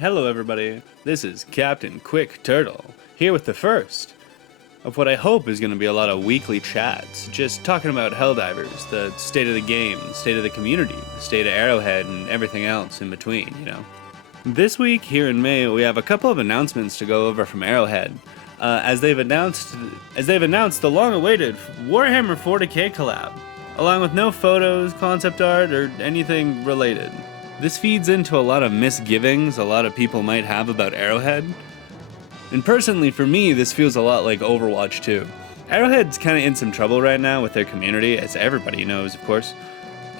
Hello everybody, this is Captain Quick Turtle, here with the first of what I hope is going to be a lot of weekly chats, just talking about Helldivers, the state of the game, the state of the community, the state of Arrowhead, and everything else in between, you know. This week, here in May, we have a couple of announcements to go over from Arrowhead, as they've announced the long-awaited Warhammer 40k collab, along with no photos, concept art, or anything related. This feeds into a lot of misgivings a lot of people might have about Arrowhead. And personally, for me, this feels a lot like Overwatch 2. Arrowhead's kind of in some trouble right now with their community, as everybody knows, of course.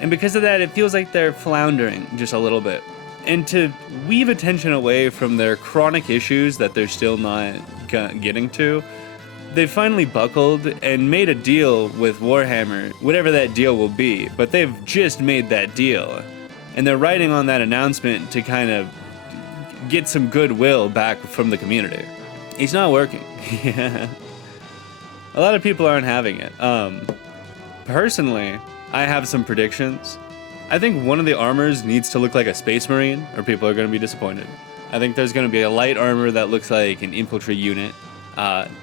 And because of that, it feels like they're floundering just a little bit. And to weave attention away from their chronic issues that they're still not getting to, they finally buckled and made a deal with Warhammer, whatever that deal will be, but they've just made that deal. And they're writing on that announcement to kind of get some goodwill back from the community. It's not working. A lot of people aren't having it. Personally, I have some predictions. I think one of the armors needs to look like a Space Marine, or people are going to be disappointed. I think there's going to be a light armor that looks like an infantry unit.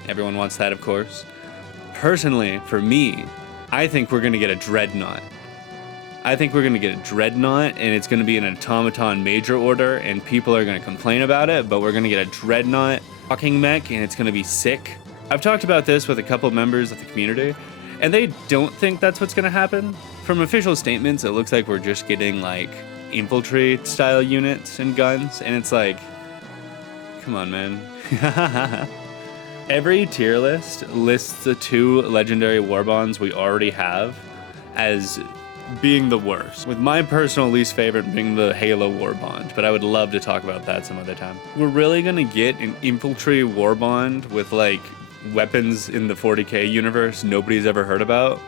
Everyone wants that, of course. Personally, for me, I think we're going to get a dreadnought. I think we're going to get a dreadnought, and it's going to be an automaton major order, and people are going to complain about it, but we're going to get a dreadnought walking mech, and it's going to be sick. I've talked about this with a couple members of the community, and they don't think that's what's going to happen. From official statements, it looks like we're just getting, like, infantry-style units and guns, and it's like, come on, man. Every tier list lists the 2 legendary warbonds we already have as being the worst, with my personal least favorite being the Halo Warbond, but I would love to talk about that some other time. We're really gonna get an infantry warbond with like weapons in the 40k universe nobody's ever heard about?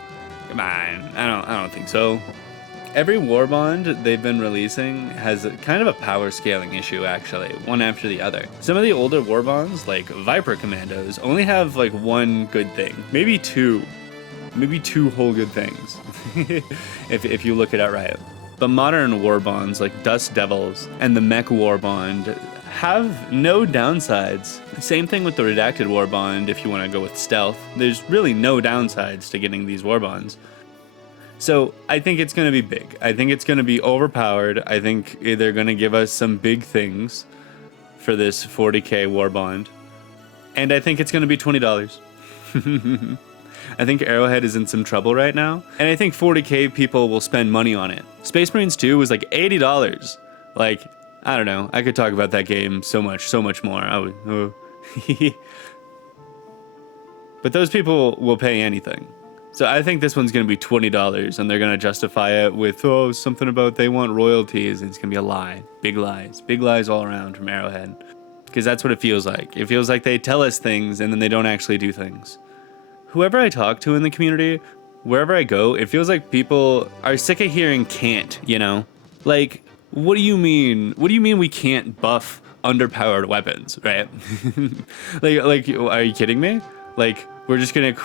Come on, I don't think so. Every warbond they've been releasing has kind of a power scaling issue, actually, one after the other. Some of the older warbonds, like Viper Commandos, only have like one good thing, maybe two whole good things, if you look it out right. But modern warbonds like Dust Devils and the Mech Warbond have no downsides. Same thing with the Redacted Warbond if you want to go with stealth. There's really no downsides to getting these warbonds. So I think it's going to be big. I think it's going to be overpowered. I think they're going to give us some big things for this 40k warbond. And I think it's going to be $20. I think Arrowhead is in some trouble right now, and I think 40k people will spend money on it. Space Marines 2 was like $80. Like, I don't know. I could talk about that game so much more. But those people will pay anything. So I think this one's going to be $20, and they're going to justify it with, something about they want royalties, and it's going to be a lie. Big lies all around from Arrowhead. Because that's what it feels like. It feels like they tell us things, and then they don't actually do things. Whoever I talk to in the community, wherever I go, it feels like people are sick of hearing can't, you know? Like, what do you mean? What do you mean we can't buff underpowered weapons, right? like, are you kidding me? Like, we're just gonna have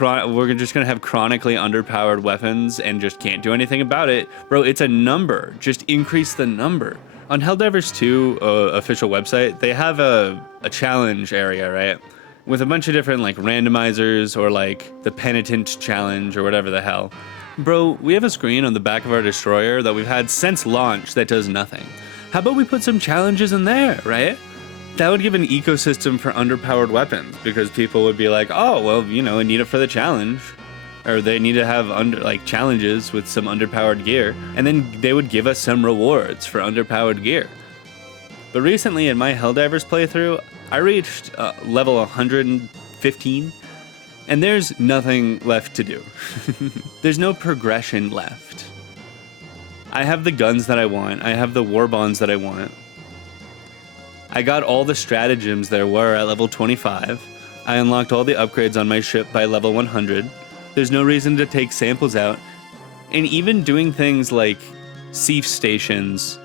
chronically underpowered weapons and just can't do anything about it. Bro, it's a number. Just increase the number. On Helldivers 2 official website, they have a challenge area, right? With a bunch of different like randomizers or like the penitent challenge or whatever the hell. Bro, we have a screen on the back of our destroyer that we've had since launch that does nothing. How about we put some challenges in there, right? That would give an ecosystem for underpowered weapons, because people would be like, oh, well, you know, I need it for the challenge. Or they need to have challenges with some underpowered gear, and then they would give us some rewards for underpowered gear. But recently in my Helldivers playthrough, I reached level 115, and there's nothing left to do. There's no progression left. I have the guns that I want. I have the warbonds that I want. I got all the stratagems there were at level 25. I unlocked all the upgrades on my ship by level 100. There's no reason to take samples out. And even doing things like Seaf stations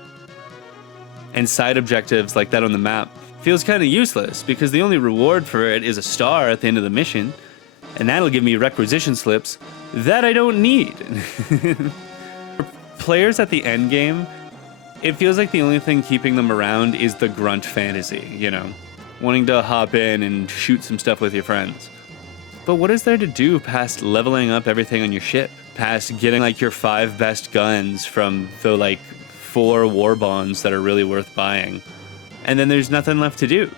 and side objectives like that on the map feels kind of useless, because the only reward for it is a star at the end of the mission, and that'll give me requisition slips that I don't need. Players at the end game, It feels like the only thing keeping them around is the grunt fantasy, you know? Wanting to hop in and shoot some stuff with your friends. But what is there to do past leveling up everything on your ship? Past getting like your 5 best guns from the like 4 war bonds that are really worth buying. And then there's nothing left to do.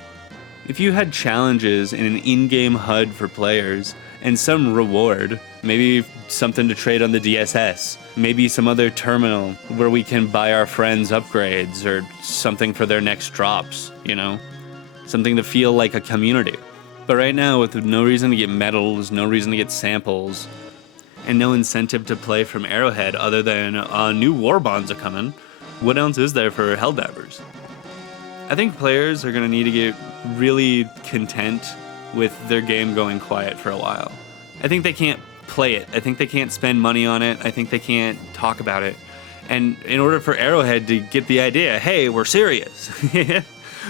If you had challenges in an in-game HUD for players and some reward, maybe something to trade on the DSS, maybe some other terminal where we can buy our friends upgrades or something for their next drops, you know? Something to feel like a community. But right now, with no reason to get medals, no reason to get samples, and no incentive to play from Arrowhead other than new war bonds are coming, what else is there for Helldivers? I think players are going to need to get really content with their game going quiet for a while. I think they can't play it. I think they can't spend money on it. I think they can't talk about it. And in order for Arrowhead to get the idea, hey, we're serious.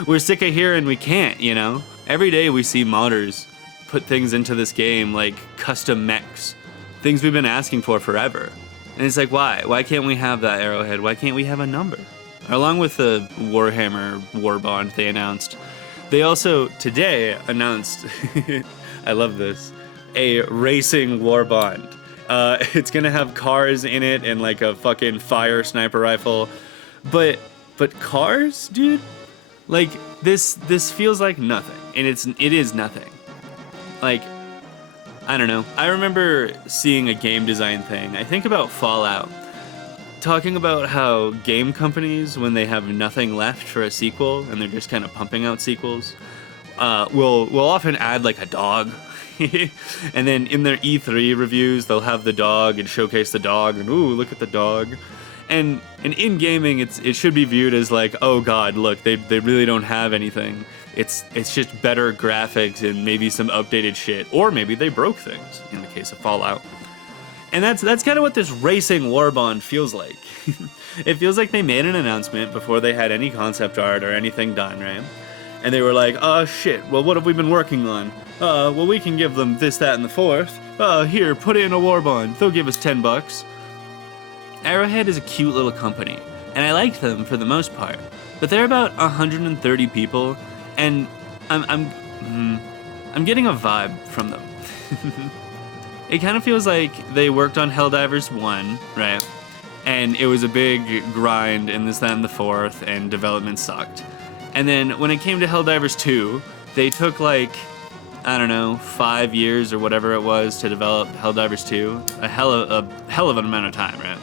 We're sick of hearing we can't, you know? Every day we see modders put things into this game like custom mechs, things we've been asking for forever. And it's like, why? Why can't we have that, Arrowhead? Why can't we have a number? Along with the Warhammer war bond they announced, they also today announced, I love this, a racing war bond. It's gonna have cars in it and like a fucking fire sniper rifle. But cars, dude? Like, this feels like nothing, and it is nothing. Like, I don't know. I remember seeing a game design thing. I think about Fallout, talking about how game companies, when they have nothing left for a sequel and they're just kind of pumping out sequels, will often add like a dog. And then in their E3 reviews, they'll have the dog and showcase the dog, and ooh, look at the dog. And in gaming, it should be viewed as like, oh god, look, they really don't have anything. It's just better graphics and maybe some updated shit, or maybe they broke things in the case of Fallout. And that's kind of what this racing war bond feels like. It feels like they made an announcement before they had any concept art or anything done, right? And they were like, oh shit, well, what have we been working on? Well, we can give them this, that, and the fourth. Here, put in a war bond. They'll give us $10. Arrowhead is a cute little company, and I like them for the most part, but they're about 130 people, and I'm getting a vibe from them. It kind of feels like they worked on Helldivers 1, right? And it was a big grind, and this, that, and the fourth, and development sucked. And then when it came to Helldivers 2, they took like, I don't know, 5 years or whatever it was to develop Helldivers 2. A hell of an amount of time, right?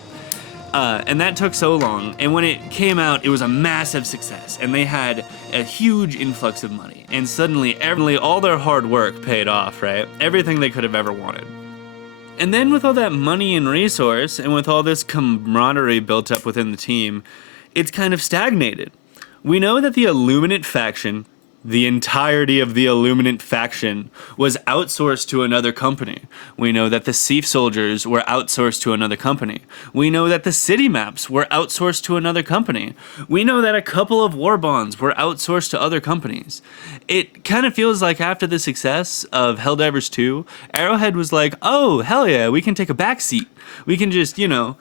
And that took so long, and when it came out, it was a massive success, and they had a huge influx of money, and suddenly all their hard work paid off, right? Everything they could have ever wanted. And then with all that money and resource, and with all this camaraderie built up within the team, it's kind of stagnated. We know that the Illuminate faction, the entirety of the Illuminate faction, was outsourced to another company. We know that the Thief Soldiers were outsourced to another company. We know that the city maps were outsourced to another company. We know that a couple of war bonds were outsourced to other companies. It kind of feels like after the success of Helldivers 2, Arrowhead was like, oh, hell yeah, we can take a backseat. We can just, you know,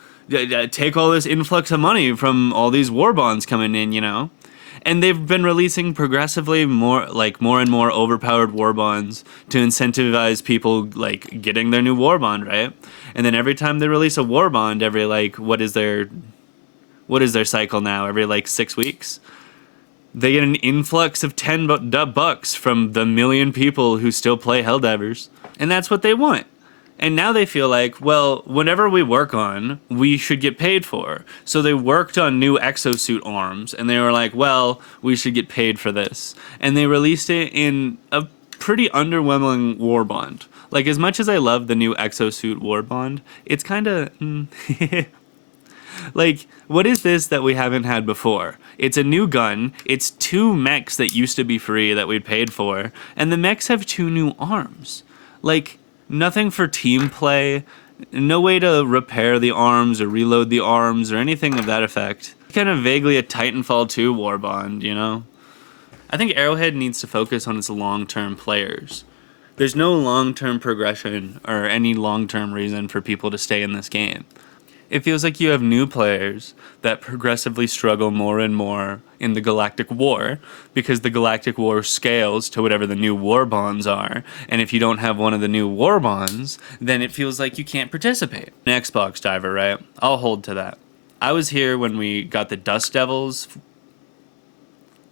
take all this influx of money from all these war bonds coming in, you know? And they've been releasing progressively more and more overpowered war bonds to incentivize people like getting their new war bond, right? And then every time they release a war bond, every like what is their cycle now? Every like 6 weeks, they get an influx of $10 from the million people who still play Helldivers, and that's what they want. And now they feel like, well, whatever we work on, we should get paid for. So they worked on new exosuit arms, and they were like, well, we should get paid for this. And they released it in a pretty underwhelming war bond. Like, as much as I love the new exosuit war bond, it's kind of... Like, what is this that we haven't had before? It's a new gun, it's 2 mechs that used to be free that we'd paid for, and the mechs have 2 new arms. Like... Nothing for team play, no way to repair the arms or reload the arms or anything of that effect. Kind of vaguely a Titanfall 2 war bond, you know? I think Arrowhead needs to focus on its long-term players. There's no long-term progression or any long-term reason for people to stay in this game. It feels like you have new players that progressively struggle more and more in the Galactic War because the Galactic War scales to whatever the new war bonds are. And if you don't have one of the new war bonds, then it feels like you can't participate. An Xbox diver, right? I'll hold to that. I was here when we got the Dust Devils.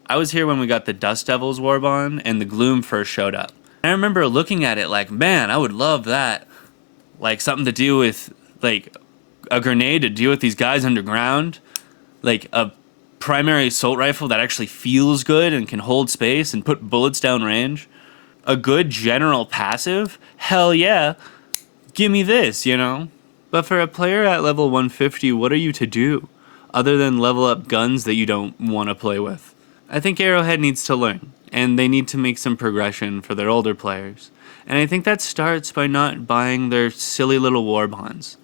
I was here when we got the Dust Devils war bond and the Gloom first showed up. I remember looking at it like, man, I would love that. Like something to do with like a grenade to deal with these guys underground, like a primary assault rifle that actually feels good and can hold space and put bullets down range, a good general passive, hell yeah, give me this, you know? But for a player at level 150, what are you to do other than level up guns that you don't want to play with? I think Arrowhead needs to learn, and they need to make some progression for their older players. And I think that starts by not buying their silly little war bonds.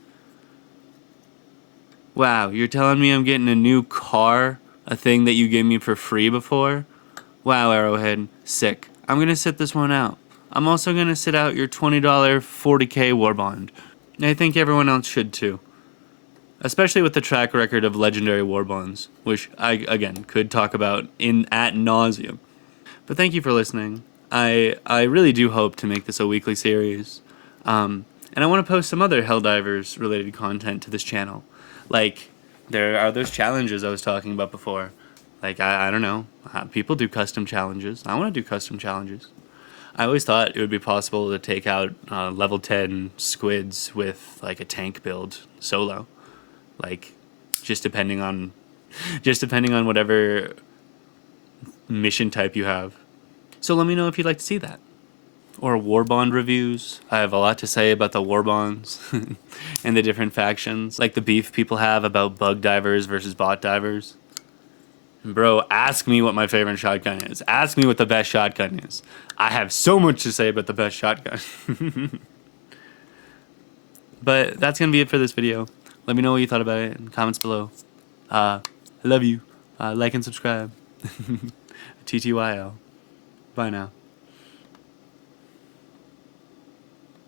Wow, you're telling me I'm getting a new car? A thing that you gave me for free before? Wow, Arrowhead, sick. I'm gonna sit this one out. I'm also gonna sit out your $20 40k war bond. And I think everyone else should too. Especially with the track record of legendary war bonds, which I, again, could talk about ad nauseum. But thank you for listening. I really do hope to make this a weekly series. And I want to post some other Helldivers related content to this channel. Like, there are those challenges I was talking about before. Like, I don't know. People do custom challenges. I want to do custom challenges. I always thought it would be possible to take out level 10 squids with, like, a tank build solo. Like, just depending on whatever mission type you have. So let me know if you'd like to see that. Or war bond reviews. I have a lot to say about the war bonds and the different factions. Like the beef people have about bug divers versus bot divers. Bro, ask me what my favorite shotgun is. Ask me what the best shotgun is. I have so much to say about the best shotgun. But that's going to be it for this video. Let me know what you thought about it in the comments below. I love you. Like and subscribe. TTYL. Bye now.